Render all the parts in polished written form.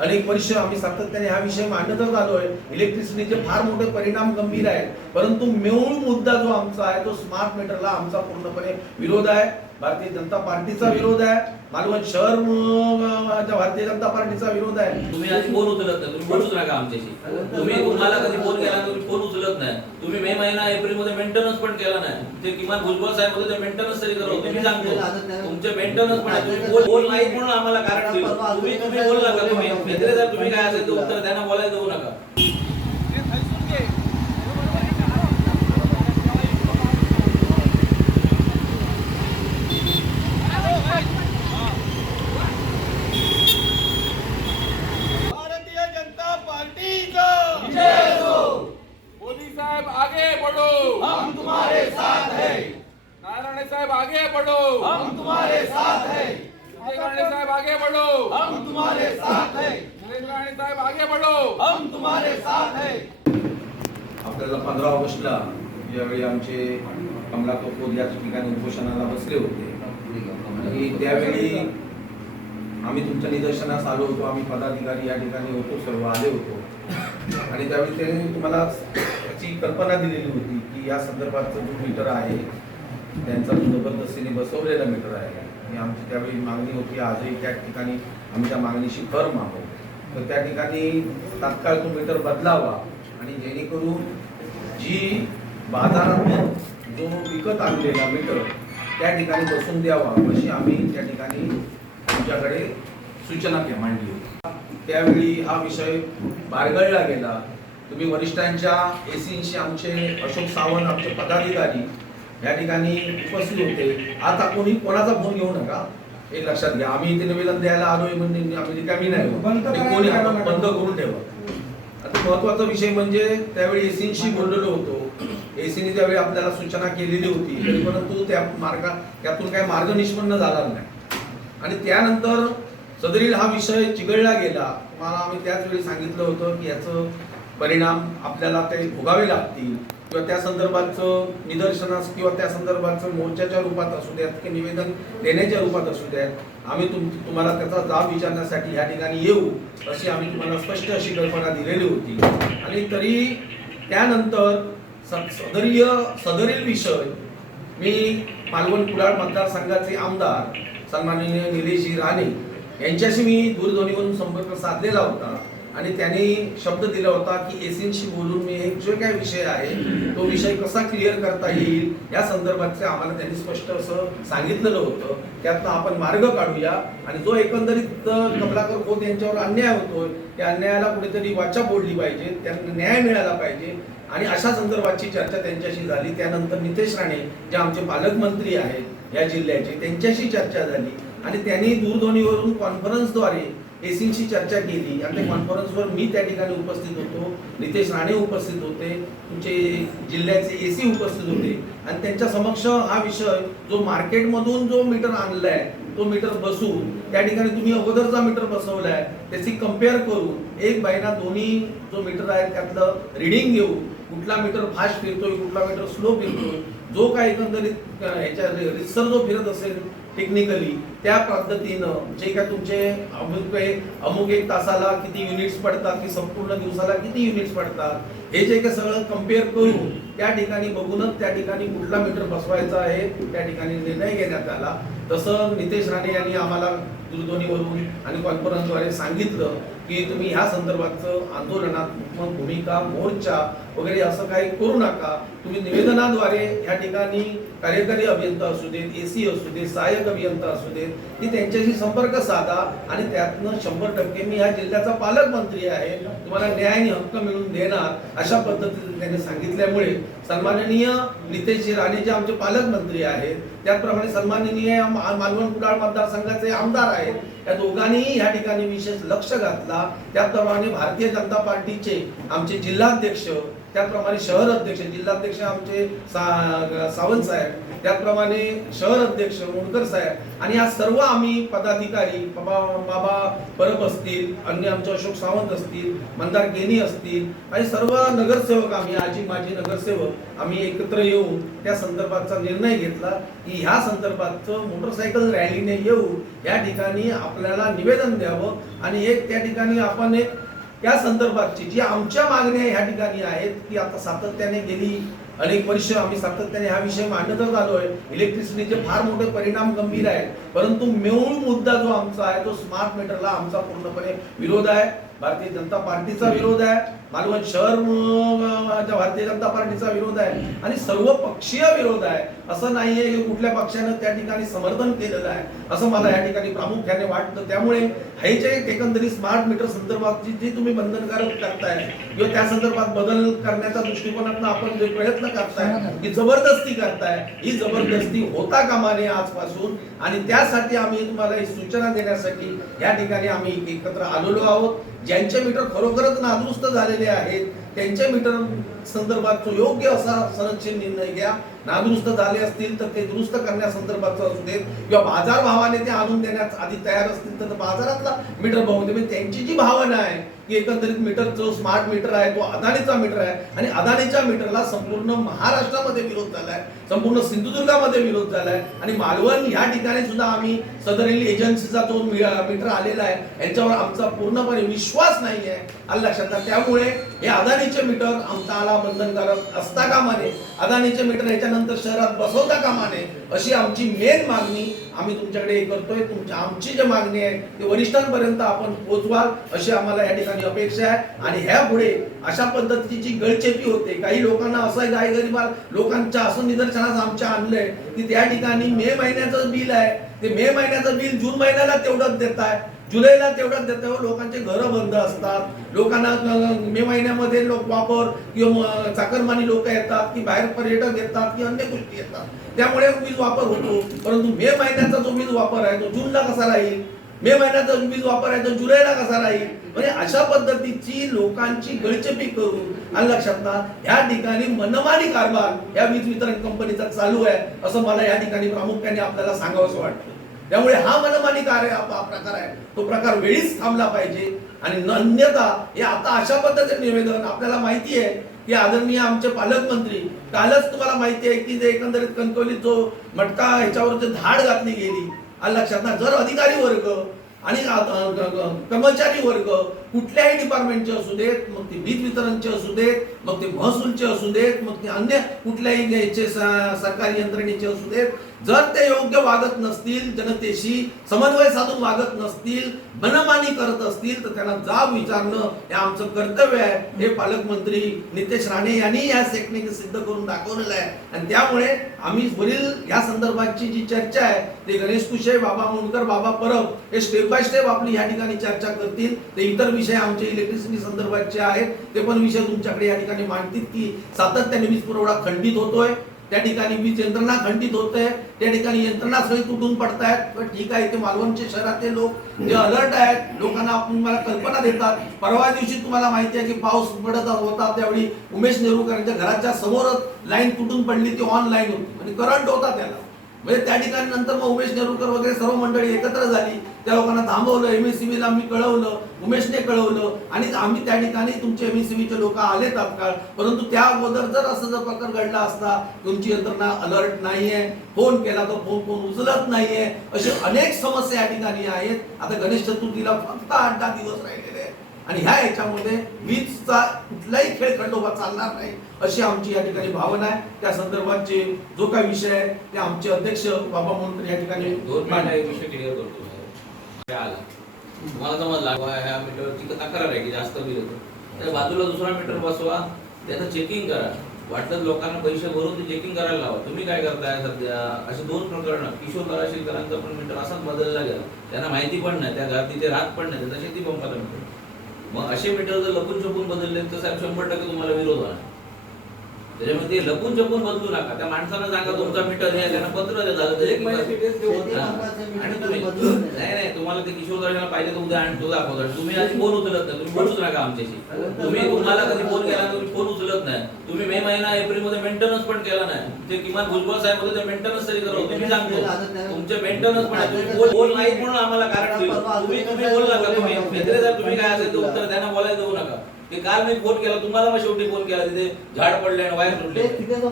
अनेक वर्ष आम्ही सातत्याने हा विषय मांडतच आलोय। इलेक्ट्रिसिटीचे फार मोठे परिणाम गंभीर आहेत, परंतु मूळ मुद्दा जो आमचा आहे तो स्मार्ट मीटरला आमचा पूर्णपणे विरोध आहे। भारतीय जनता पार्टीचा विरोध आहे, मालवण शहर भारतीय जनता पार्टीचा विरोध आहे। तुम्ही आधी फोन उचलत नाही, तुम्ही बोलूच नका आमच्याशी। तुम्हाला कधी फोन केला तुम्ही फोन उचलत नाही। तुम्ही मे महिना एप्रिल मध्ये मेंटेनन्स पण केला नाही, ते किमान भुजबळ साहेब होते ते मेंटेनन्स तरी करा। तुम्ही सांगतो तुमचे मेंटेनन्स पण आहे, तुम्ही बोल नाही म्हणून आम्हाला कारण दिलं। तुम्ही बोल नका, तुम्ही जर तुम्ही काय असेल ते उत्तर त्यांना बोलायला देऊ नका। आगे बढ़ो, हम तुम्हारे साथ हैं। नारायण साहब आगे बढ़ो, हम तुम्हारे साथ हैं। नारायण साहब आगे बढ़ो, हम तुम्हारे साथ हैं। नारायण साहब आगे बढ़ो, हम तुम्हारे साथ हैं। आपल्याला 15 ऑगस्टला ज्यावेळी आमचे कमलाकर खोत या ठिकाणी उपोषणाला बसले होते आणि त्यावेळी आम्ही तुमच्या निदर्शनास आलो होतो। आम्ही पदाधिकारी या ठिकाणी होतो, सर्व आले होतो आणि त्यावेळी त्यांनी तुम्हाला याची कल्पना दिलेली होती की या संदर्भातचं जो मीटर आहे त्यांचा जबरदस्तीने बसवलेला मीटर आहे आणि आमची त्यावेळी मागणी होती, आजही त्या ठिकाणी आम्ही त्या मागणीशी फर्म आहोत। तर त्या ठिकाणी तात्काळ तो मीटर बदलावा आणि जेणेकरून जी बाजारातून जो विकत आणलेला मीटर त्या ठिकाणी बसून द्यावा अशी आम्ही त्या ठिकाणी तुमच्याकडे सूचना मांडली होती। त्यावेळी हा विषय बारगळला गेला। तुम्ही वरिष्ठांच्या एसींशी आमचे अशोक सावंत आमचे पदाधिकारी या ठिकाणी उपस्थित होते। आता कोणी कोणाचा फोन घेऊ नका, एक लक्षात घ्या। आम्ही इथे निवेदन द्यायला आलोय म्हणजे आम्ही रिकामी नाही, कोणी बंद करून ठेवा। आता महत्वाचा विषय म्हणजे त्यावेळी एसींशी बोललेलो होतो, एसीने त्यावेळी आपल्याला सूचना केलेली होती, परंतु त्यातून काही मार्ग निष्पन्न झाला नाही आणि त्यानंतर सदरील हा विषय चिघळला गेला। मला आम्ही त्याच वेळी सांगितलं होतं की याचं परिणाम आपल्याला ते भोगावे लागतील किंवा त्या संदर्भाचं निदर्शनास किंवा त्या संदर्भाचं मोर्चाच्या रूपात असू द्यात की निवेदन देण्याच्या रूपात असू द्यात, आम्ही तुम्हाला त्याचा जाब विचारण्यासाठी या ठिकाणी येऊ अशी आम्ही तुम्हाला स्पष्ट अशी कल्पना दिलेली होती। आणि तरी त्यानंतर सदरील विषय मी मालवण कुडाळ मतदारसंघाचे आमदार सन्माननीय निलेशजी राणे यांच्याशी मी दूरध्वनीवरून संपर्क साधलेला होता आणि त्यांनी शब्द दिला होता की एसींशी बोलून मी जो काय विषय आहे तो विषय कसा क्लिअर करता येईल या संदर्भाचे आम्हाला त्यांनी स्पष्ट असं सांगितलेलं होतं। त्यातनं आपण मार्ग काढूया आणि जो एकंदरीत कमलाकर खोत यांच्यावर अन्याय होतोय त्या अन्यायाला कुठेतरी वाचा फोडली पाहिजे, त्यांना न्याय मिळाला पाहिजे आणि अशा संदर्भाची चर्चा त्यांच्याशी झाली। त्यानंतर नितेश राणे जे आमचे पालकमंत्री आहेत या जिल्ह्याचे त्यांच्याशी चर्चा झाली आणि त्यांनी दूरध्वनीवरून कॉन्फरन्सद्वारे एसींशी चर्चा केली आणि त्या कॉन्फरन्सवर मी त्या ठिकाणी उपस्थित होतो, नितेश राणे उपस्थित होते, तुमचे जिल्ह्याचे एसी उपस्थित होते आणि त्यांच्या समक्ष हा विषय जो मार्केटमधून जो मीटर आणलाय तो मीटर बसून त्या ठिकाणी तुम्ही अगोदरचा मीटर बसवलाय त्याची कंपेअर करून एक बायना दोन्ही जो मीटर आहे त्यातलं रिडिंग घेऊन कुठला मीटर फास्ट फिरतोय कुठला मीटर स्लो फिरतोय, जो काय एकंदरीत ह्याच्या रिसर जो फिरत असेल टेक्निकली त्या पद्धतीनं जे काय तुमचे अमुक एक तासाला किती युनिट्स पडतात की संपूर्ण दिवसाला किती युनिट्स पडतात हे जे काय सगळं कंपेअर करून त्या ठिकाणी बघूनच त्या ठिकाणी कुठला मीटर बसवायचा आहे त्या ठिकाणी निर्णय घेण्यात आला। तसं नितेश राणे यांनी आम्हाला दूरध्वनीवरून आणि कॉन्फरन्सद्वारे सांगितलं की तुम्ही ह्या संदर्भाचं आंदोलनात्मक भूमिका मोर्चा वगैरे असं काही करू नका, तुम्ही निवेदनाद्वारे या ठिकाणी कार्यकारी अभियंता असू देत, एसी असू देत, सहाय्यक अभियंता असू देत, ती त्यांच्याशी संपर्क साधा आणि त्यातनं 100% मी ह्या जिल्ह्याचा पालकमंत्री आहे, तुम्हाला न्याय आणि हक्क मिळवून देणार अशा पद्धतीने त्यांनी सांगितल्यामुळे सन्माननीय नितेश राणे जे आमचे पालकमंत्री आहेत त्याचप्रमाणे सन्माननीय मालवण कुडाळ मतदारसंघाचे आमदार आहेत या दोघांनीही या ठिकाणी विशेष लक्ष घातला। त्याचप्रमाणे भारतीय जनता पार्टीचे आमचे जिल्हाध्यक्ष त्याप्रमाणे शहर अध्यक्ष, जिल्हाध्यक्ष आमचे सावंत साहेब, त्याप्रमाणे शहर अध्यक्ष मुंडकर साहेब आणि या सर्व आम्ही पदाधिकारी, बाबा परब असतील, अन्य आमचे अशोक सावंत असतील, मंदार गेनी असतील आणि सर्व नगरसेवक, आम्ही आजी माजी नगरसेवक आम्ही एकत्र येऊन त्या संदर्भातचा निर्णय घेतला की ह्या संदर्भात मोटरसायकल रॅलीने येऊन या ठिकाणी आपल्याला निवेदन द्यावं आणि एक त्या ठिकाणी आपण एक त्या संदर्भातची जी आमच्या मागण्या ह्या ठिकाणी आहेत की आता सातत्याने गेली अनेक वर्ष आम्ही सातत्याने हा विषय मांडतच आलोय. इलेक्ट्रिसिटीचे फार मोठे परिणाम गंभीर आहेत, परंतु मूळ मुद्दा जो आमचा आहे तो स्मार्ट मीटरला आमचा पूर्णपणे विरोध आहे. भारतीय जनता पार्टीचा विरोध आहे, मालवण शहर भारतीय जनता पार्टीचा विरोध आहे आणि सर्व पक्षीय विरोध आहे. असं नाहीये की कुठल्या पक्षानं त्या ठिकाणी समर्थन केलेलं आहे असं मला या ठिकाणी प्रामुख्याने वाटतं. त्यामुळे हे जे एकंदरीत स्मार्ट मीटर संदर्भात जी तुम्ही बंधनकारक करताय किंवा त्या संदर्भात बदल करण्याच्या दृष्टिकोनातून आपण जे प्रयत्न करताय की जबरदस्ती करताय, ही जबरदस्ती होता कामा नये आजपासून. आणि त्यासाठी आम्ही तुम्हाला ही सूचना देण्यासाठी या ठिकाणी आम्ही एकत्र आलेलो आहोत. ज्यांचे मीटर खरोखरच नादुरुस्त झालेले आहेत त्यांच्या मीटर संदर्भात योग्य असा संरक्षण निर्णय घ्या. नादुरुस्त झाले असतील तर ते दुरुस्त करण्यासंदर्भात असू देत किंवा बाजार भावाने ते आणून देण्यास आधी तयार असतील तर बाजारातला मीटर भाव दे. त्यांची जी भावना आहे की एकंदरीत मीटर जो स्मार्ट मीटर आहे तो अदानीचा मीटर आहे आणि अदानीच्या मीटरला संपूर्ण महाराष्ट्रामध्ये विरोध झालाय, संपूर्ण सिंधुदुर्गामध्ये विरोध झालाय आणि मालवण या ठिकाणी सुद्धा आम्ही सदरील एजन्सीचा जो मीटर आलेला आहे यांच्यावर आमचा पूर्णपणे विश्वास नाही आहे. आलं लक्षात. त्यामुळे हे अदानीचे मीटर आमच्याला बंधनकारक असता कामा नये, अदानीचे मीटर याच्यानंतर शहरात बसवता कामा नये अशी आमची मेन मागणी आम्ही तुमच्याकडे करतोय. आमची जी मागणी आहे ते वरिष्ठांपर्यंत आपण पोहोचवाल अशी आम्हाला या ठिकाणी अपेक्षा आहे. आणि ह्या पुढे अशा पद्धतीची गळचेपी होते. काही लोकांना असं गायगरीबा लोकांच्या असं निदर्शनास आमच्या आणलंय की त्या ठिकाणी मे महिन्याचं बिल आहे ते मे महिन्याचं बिल जून महिन्याला तेवढंच देत आहे, जुलैला तेवढंच देत आहे. लोकांचे घरं बंद असतात, लोकांना मे महिन्यामध्ये लोक वापर किंवा चाकरमानी लोक येतात की बाहेर पर्यटक येतात की अन्य गोष्टी येतात, त्यामुळे वीज वापर होतो. परंतु मे महिन्याचा जो वीज वापर आहे तो जूनला कसा राहील, मे महिन्याचा वीज वापर आहे तो जुलैला कसा राहील. म्हणजे अशा पद्धतीची लोकांची गळचेपी करून आणि लक्षात ना या ठिकाणी मनमानी कारभार या वीज वितरण कंपनीचा चालू आहे असं मला या ठिकाणी प्रामुख्याने आपल्याला सांगावंसं वाटतं. त्यामुळे हा मनमानी प्रकार आहे तो प्रकार वेळीच थांबला पाहिजे. आणि अन्यथा हे आता अशा पद्धतीचे निवेदन आपल्याला माहिती आहे की आदरणीय आमचे पालकमंत्री कालच तुम्हाला माहिती आहे की जे एकंदरीत कणकवलीत जो मटका ह्याच्यावर जे धाड घातली गेली आलं लक्षात ना. जर अधिकारी वर्ग आणि कर्मचारी वर्ग कुठल्याही डिपार्टमेंटचे असू देत, मग ते वीज वितरणचे असू देत, मग ते महसूलचे असू देत, मग ते अन्य कुठल्याही सरकारी यंत्रणेचे असू देत, जर ते योग्य वागत नसतील, जनतेशी समन्वय साधून वागत नसतील, मनमानी करत असतील तर त्यांना जाब विचारणं हे आमचं कर्तव्य आहे. हे पालकमंत्री नितेश राणे यांनी या टेक्निक सिद्ध करून दाखवलेलं आहे. आणि त्यामुळे आम्ही वरील या संदर्भाची जी चर्चा आहे ते गणेश कुशे, बाबा मुंडकर, बाबा परब हे स्टेप बाय स्टेप आपली या ठिकाणी चर्चा करतील. ते इतर विषय आमचे इलेक्ट्रिसिटी संदर्भातचे आहेत ते पण विषय तुमच्याकडे या ठिकाणी मांडतील की सातत्याने वीज पुरवठा खंडित होतोय, त्या ठिकाणी वीज यंत्रणा खंडित होते, त्या ठिकाणी यंत्रणा सगळी तुटून पडतायत. पण ठीक आहे, ते मालवणचे शहरातले लोक जे अलर्ट आहेत, लोकांना आपण मला कल्पना देतात. परवा दिवशी तुम्हाला माहिती आहे की पाऊस पडत होता त्यावेळी उमेश नेरुकरांच्या घराच्या समोरच लाईन तुटून पडली, ती ऑनलाईन होती आणि करंट होता त्याला. म्हणजे त्या ठिकाणी नंतर मग उमेश नेरुकर वगैरे सर्व मंडळी एकत्र झाली, त्या लोकांना थांबवलं, एमएससीबीला आम्ही कळवलं, उमेशने कळवलं आणि आम्ही त्या ठिकाणी तुमचे एमएससीबीचे लोक आले तात्काळ. परंतु त्या अगोदर जर असं जर प्रकार घडला असता, तुमची यंत्रणा अलर्ट नाहीये, फोन केला तर फोन कोण उचलत नाहीये, अशी अनेक समस्या या ठिकाणी आहेत. आता गणेश चतुर्थीला फक्त 8-10 दिवस राहिलेले आहेत आणि ह्या याच्यामध्ये वीजचा कुठलाही खेळ खंडोबा चालणार नाही अशी आमची या ठिकाणी भावना आहे. त्या संदर्भातचे जो काही विषय आहे ते आमचे अध्यक्ष बाबा मुंडकर या ठिकाणी विषय क्लिअर करतो. तुम्हाला समजला ह्या मीटरची तक्रार आहे की जास्त बिल होतं, तर बाजूला दुसरा मीटर बसवा, त्याचं चेकिंग करा. वाटलं लोकांना पैसे भरून ते चेकिंग करायला लावा. तुम्ही काय करताय सध्या असे 2 प्रकरणं, किशोर कराशीकरांचा पण मीटर असाच बदलला गेला, त्यांना माहिती पण नाही, त्या घरात तिथे राहत पण नाही, त्याचा शेती पंपाला मीटर. मग असे मीटर जर लपून छपून बदलले तर साहेब 100% तुम्हाला विरोध होणार. त्याच्यामुळे ते लपून छपून बदलू नका. त्या माणसाला सांगा तुमचा मीटर हे त्यांना पत्र द्या झालं तरी. आणि तुम्ही नाही तुम्हाला ते किशोर दादाला पाहिजे तर उद्या आणि तो दाखवतो. तुम्ही आधी फोन उचलत नाही, तुम्ही बोलूच नका आमच्याशी. तुम्हाला कधी फोन केला तुम्ही फोन उचलत नाही. तुम्ही मे महिना एप्रिल मध्ये मेंटेनन्स पण केला नाही. ते किमान भुजबळ साहेब होते ते मेंटेनन्स तरी करा. तुम्ही सांगतो तुमचे मेंटेनन्स पण आहे. तुम्ही बोल नाही म्हणून आम्हाला कारण तुम्ही बोल नका. तुम्ही मित्र जर तुम्ही काय असेल तर उत्तर त्यांना बोलायला देऊ नका. ते काल मी फोन केला तुम्हाला, मग शेवटी फोन केला तिथे झाड पडले आणि वायर तुटले.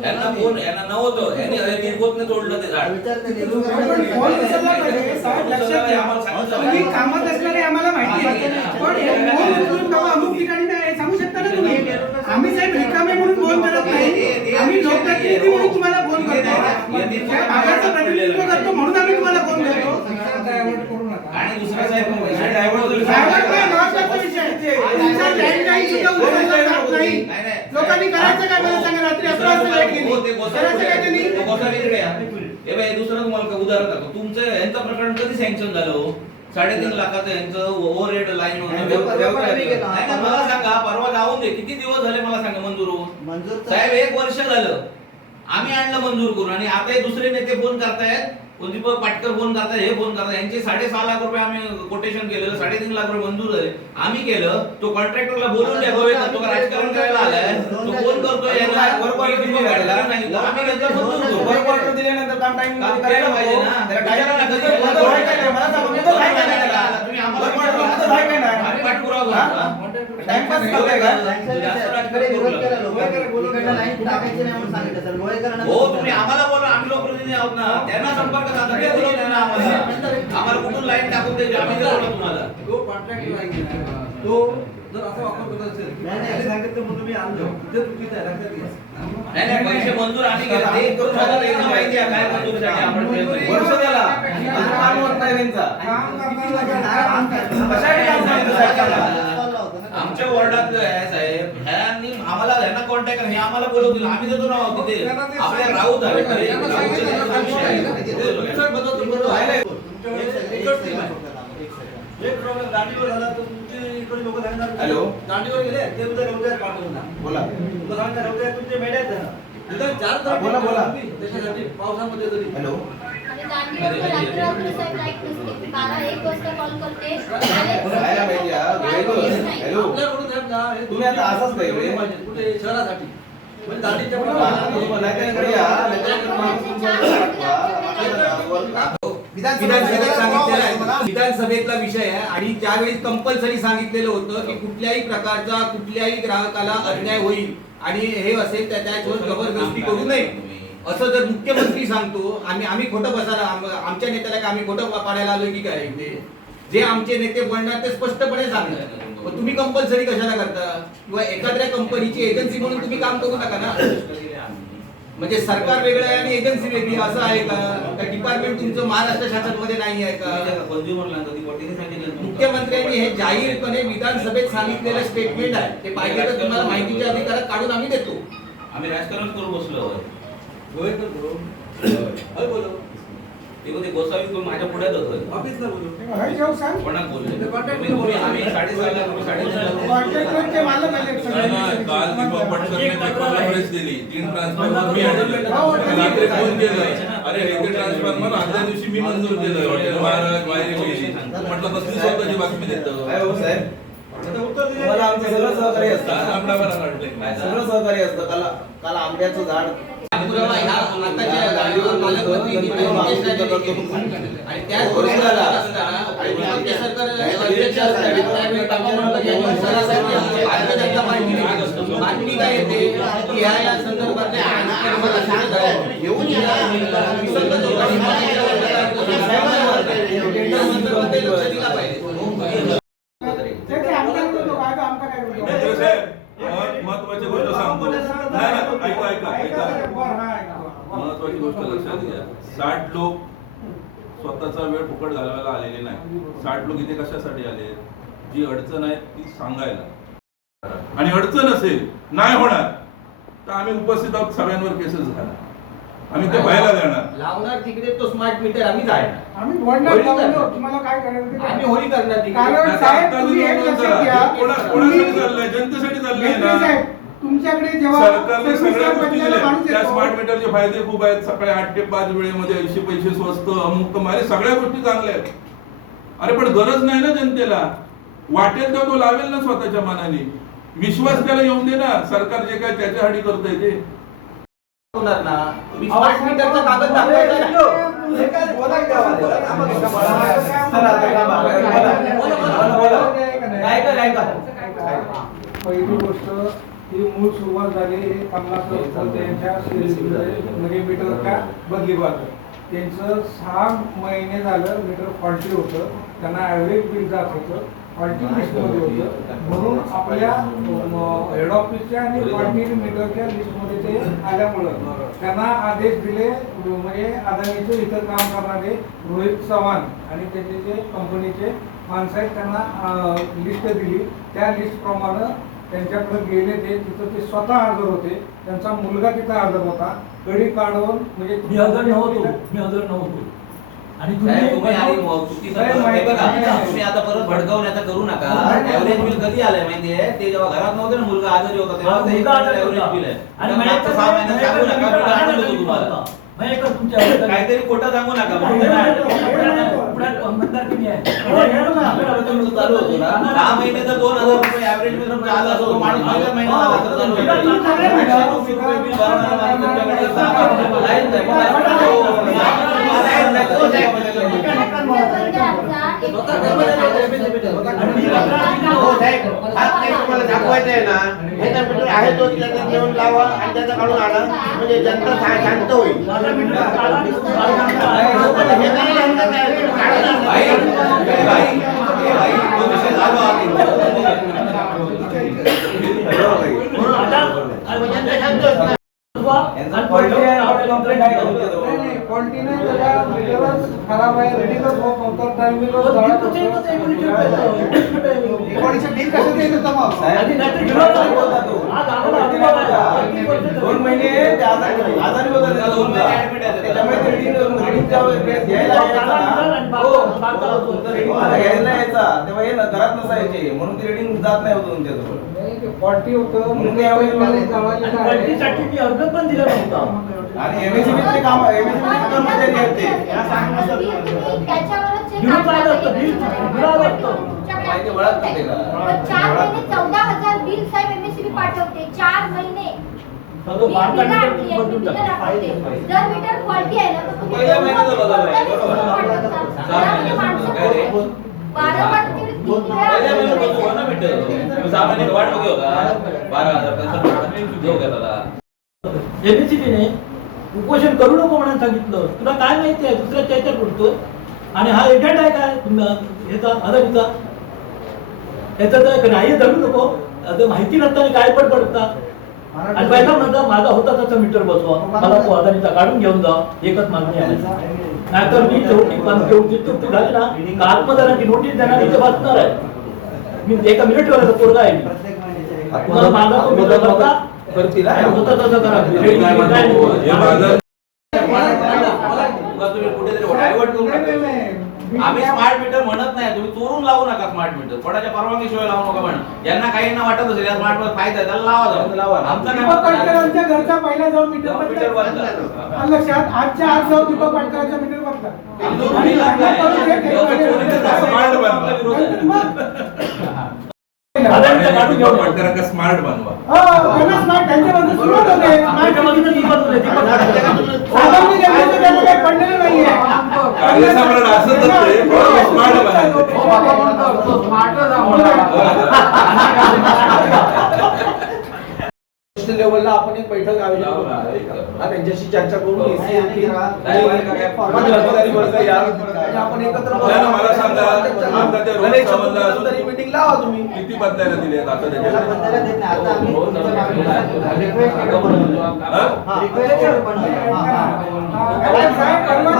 यांना फोन यांना नव्हतं, यांनी तीन बोतने तोडलं ते झाड. तुम्ही कामात असणारे आम्हाला माहिती आहे, पण फोन उचलून बाबा अमुक ठिकाणी नाही सांगू शकता ना तुम्ही. आम्ही साहेब रिकामे म्हणून फोन करत नाही, आम्ही लोकप्रतिनिधी म्हणून तुम्हाला फोन करतो, त्या भागाचं प्रतिनिधित्व करतो म्हणून आम्ही तुम्हाला फोन करतो. आणि दुसरा साहेब लोकांनी करायचं काय मला सांगा. रात्री 11 वाजता लाईट गेली, करायचं काय त्यांनी? दुसरं तुम्हाला उदाहरण दाखव. तुमचं यांचं प्रकरण कधी सँक्शन झालं हो? 3.5 लाखाचं यांचं ओव्हर हेड लाईन मला सांगा. परवा जाऊन दे, किती दिवस झाले मला सांगा मंजूर होऊन? साहेब 1 वर्ष झालं आम्ही आणलं मंजूर करून, आणि आता हे दुसरे नेते फोन करतायत, दीपक पाटकर फोन करतायत, हे फोन करतायत. यांचे 6.5 लाख रुपये आम्ही कोटेशन केलेलं, 3.5 लाख रुपये मंजूर झाले. आम्ही केलं. तो कॉन्ट्रॅक्टरला बोलून द्या, तो का राजकारण करायला आलाय? तो फोन करतोय यांना. आम्ही नंतर मंजूर करू. दिल्यानंतर काम टाइम काम केलं पाहिजे ना. तुम्ही आम्ही पाठपुरावा करू. टाइमपास करताय का? हो तुम्ही आम्हाला बोला, आम्ही लोकप्रतिनिधी आहोत ना. त्यांना संपर्क साधा, ते बोलवते ना आम्हाला कुठून लाईन टाकून द्यायची आम्ही बोलतो तुम्हाला. तो कॉन्ट्रॅक्ट तो जर असा वापर करत असेल सांगितलं म्हणून मी आणलं ते चुकीचं आहे, लक्षात घ्या. नाही पैसे मंजूर आम्ही केले. ते करून मला एकदा माहिती आहे काय मंजुरीसाठी आपण वर्ष झाला काम होत नाही त्यांचा. आमच्या वॉर्डातलं आहे साहेब, ह्यांनी आम्हाला ह्यांना कॉन्टॅक्ट हे आम्हाला बोलवतील, आम्ही देतो ना तिथे. आपल्या राऊत आहे एक प्रॉब्लेम दांडीवर झाला तर तुमचे इकडे लोक सांगणार हॅलो दांडीवर गेले ते उद्या रविवार पाठवून ना बोला. तुला सांगणार रविवार तुमचे मेड्यात झाला उद्या 4 तारीख बोला, बोला. त्याच्यासाठी पावसामध्ये तरी हॅलो आणि दांडीवर रात्री साहेब लाईट नसते. 12-1 वाजता कॉल करते. राहायला पाहिजे हा. हॅलो आपल्याकडून साहेब ना हे तुम्ही आता असंच काय रे? पाहिजे कुठे शहरासाठी म्हणजे दांडीच्या विधानसभेतला विषय आहे आणि त्यावेळी कंपल्सरी सांगितलेलं होतं की कुठल्याही प्रकारचा कुठल्याही ग्राहकाला अन्याय होईल आणि हे असेल त्याच्यावर जबरदस्ती करू नये असं जर मुख्यमंत्री सांगतो. आम्ही खोटं बसायला आमच्या नेत्याला काय आम्ही खोटं पाडायला आलोय की काय? जे आमचे नेते बोलणार ते स्पष्टपणे सांगणार. मग तुम्ही कंपल्सरी कशाला करता? किंवा एखाद्या कंपनीची एजन्सी म्हणून तुम्ही काम करू नका ना. म्हणजे सरकार वेगळं आहे आणि एजन्सी वेगळी असं आहे का? डिपार्टमेंट तुमचं महाराष्ट्र शासनामध्ये नाही आहे का? मुख्यमंत्र्यांनी हे जाहीरपणे विधानसभेत सांगितलेलं स्टेटमेंट आहे. ते पाहिजे तर तुम्हाला माहितीच्या अधिकारात काढून आम्ही देतो. आम्ही राजकारण करू बसलो. ते गोसावी तो माझ्या पुढ्यात होतोय. ऑफिसला बोलू कोणाक बोलले? आम्ही 6.5 लाख काल दीपक पटकरने पेपरला प्रेस दिली. 3 ट्रान्सफॉर्मर मी आणले. रात्री फोन केला, अरे हे ट्रान्सफॉर्मर आदल्या दिवशी मी मंजूर केलं. हॉटेल महाराज वायरी गेली. म्हटलं कसली स्वतःची बातमी देतो. काय हो साहेब, उत्तर दिले. मला आमचं सगळं सहकार्य असतं. आंबडावर काढले. सगळं सहकार्य असतं. काल आंब्याचं झाड पुरावा ह्या आताच्या गाडीवर पालकमंत्री आणि त्याच झाला. आणि राज्य सरकार अध्यक्ष असताना त्यावेळी बाबा म्हणतात की सरासरी भारतीय जनता पार्टी बातमी काय येते की ह्या संदर्भातल्या घेऊन विसंगत लोकांनी लक्ष दिला पाहिजे. महत्वाची गोष्ट सांगतो. महत्वाची गोष्ट लक्षात घ्या. 60 लोक स्वतःचा वेळ फुकट घालवायला आलेले नाही. 60 लोक इथे कशासाठी आले? जी अडचण आहे ती सांगायला. आणि अडचण असेल नाही होणार तर आम्ही उपस्थित आहोत. सगळ्यांवर केसेस झाला आम्ही ते व्हायला देणार. लावणार तिकडे तो स्मार्ट मीटर आम्ही जाणार. आम्ही बोलणार तुम्हाला काय करायचं आम्ही होळी करणार तिकडे. कारण साहेब तुम्ही एक लक्षात घ्या, कोणासाठी चाललंय? जनतेसाठी चाललंय मंत्री ना. साहेब तुमच्याकडे जेव्हा सरकारने सर्व्हिस सगळ्या स्टाफ गोष्टी बदलायला दिल्या. माणूस त्या येतो. स्मार्ट मीटरचे फायदे खूप आहेत. सकाळी 8 ते 5 वेळेमध्ये 80 पैसे स्वस्त, अमुक मारे सगळ्या गोष्टी चांगल्या आहेत. अरे पण गरज नाही ना जनतेला. वाटेल तेव्हा तो लावेल ना स्वतःच्या मनाने. विश्वास त्याला येऊन दे ना. सरकार जे काय त्याच्यासाठी करतंय ते. होणार ना. तुम्ही स्मार्ट मीटरचा कागद दाखवायचा ना. पहिली गोष्ट ही मूळ सुरुवात झाली हे कमलाकर यांच्या म्हणजे मीटर का बदली बाजू त्यांचं 6 महिने झालं मीटर फॉल्टी होतं. त्यांना ॲव्हरेज बिल जात होतं. फॉल्टी लिस्टमध्ये होतं. म्हणून आपल्या हेड ऑफिसच्या आणि फॉल्टी मीटरच्या लिस्टमध्ये ते आल्यामुळं त्यांना आदेश दिले. म्हणजे अदानीचे इथं काम करणारे रोहित चव्हाण आणि त्यांचे जे कंपनीचे माणसं आहेत त्यांना लिस्ट दिली. त्या लिस्टप्रमाणे त्यांच्याकडे गेले ते तिथं ते स्वतः हजर होते. त्यांचा मुलगा तिथं हजर होता. कडी काढून म्हणजे मी हजर नव्हतो. आणि साहेब, तुम्ही आणि तुम्ही हे बघा, तुम्ही आता परत भडकवण्याचा करू नका. ऍव्हरेज बिल कधी आलंय माहितीये? ते जेव्हा घरात नव्हते ना, मुलगा आजारी होता तेव्हा ते ऍव्हरेज बिल आहे. आणि आणि मागच्या 6 महिन्यात सांगू नका, मी आणलं होतं तुम्हाला. काहीतरी खोटं सांगू नका. तुमचं चालू होतं ना 6 महिने जर 2000 रुपये ऍव्हरेज बिल तुमचं आलं असं तो माणूस पहिल्याच महिन्यात आला तर चालू होतं. 100 रुपये बिल भरणारा माणूस तुमच्याकडे 6 लाईन नाही. तुम्हाला दाखवायचं आहे ना, हे तर मीटर आहे तो त्याच्यात नेऊन लावा आणि त्याचा काढून आणा म्हणजे जनता शांत होईल. हे नाही जनता क्वालिटी नाही त्याला मीटरच खराब आहे. रेडिंगच होत नव्हतं. टायमिंगच जळत होतं. एकोणीसशे बिल कसं देत होतं मग? 2 महिने ते आजारी होता. 2 महिने ऍडमिट आहे. त्याच्यामुळे ते रीडिंगच्या वेळेस घ्यायला यायचा ना. हो, तर रीडिंग मला घ्यायला यायचा. तेव्हा हे घरात नसायचे म्हणून ते रीडिंग जात नाही होतं तुमच्याजवळ. क्वालिटी होतं. म्हणून ते यावेळी क्वालिटीसाठी अर्ज पण दिला नव्हता. आणि एमएससीबीचे काम एमएससीबीचे कर्मचारी आहेत ते. माहिती वळत नव्हते का? 4 महिने 14,000 बिल साहेब एमएससीबी पाठवते. 4 महिने तो बारका मीटर बदलून टाका. जर मीटर क्वालिटी आहे ना तर तुम्ही पहिल्या महिन्याचं बदल आहे. पहिल्या महिन्यात बसू हो ना मीटर. 6 महिने वाट बघू का? 12,000 पैसा घेऊ का त्याला? एमएससीबीने उपोषण करू नको म्हणून सांगितलं. तुला काय माहिती आहे? दुसऱ्याच्या याच्यात बोलतोय. आणि हा एजंट आहे काय ह्याचा अदानीचा? याचं तर ग्राह्य धरू नको. आता माहिती नसताना काय पण पडतात. आणि पहिला म्हणता माझा होता तसा मीटर बसवा, मला तो अदानीचा काढून घेऊन जा. एकच मागणी आहे. नाहीतर मी शेवटी चूक झाली ना का आत्मदानाची नोटीस देणार इथे वाचणार आहे. मी एका मिनिटवर पोरगा आहे. तुम्हाला माझा तो मीटर बसवा होता तसं करा. तुम्ही कुठेतरी डायव्हर्ट करू नका. आम्ही स्मार्ट मीटर म्हणत नाही. तुम्ही चोरून लावू नका स्मार्ट मीटर. कोणाच्या परवानगीशिवाय लावू नका. म्हण ज्यांना काहींना वाटत असेल या स्मार्ट मीटर फायदा आहे त्याला लावा. आमचा दीपक पाटकरांच्या घरचा पहिला जाऊन मीटर मीटर बदला. बदला. आलं लक्षात. आजच्या आज जाऊन दीपक पाटकरांचा मीटर बदला. स्मार्ट बनवा. अदानीचा काढून घेऊन जा. पटकन स्मार्ट बनवा. त्यांना स्मार्ट त्यांच्याबद्दल सुरुवात होते. त्याच्यामधून दीपक साधारण जनतेचं त्यांना काही पडलेलं नाहीये. कार्यसम्राट असं तर ते स्मार्ट बनायचं. लेवलला आपण एक बैठक आयोजित करू. त्यांच्याशी चर्चा करून आपण एकत्र मला सांगा आता ते रोहित चव्हाणला मीटिंग लावा तुम्ही. किती बदलायला दिले आता त्याच्यात? साहेब, परवा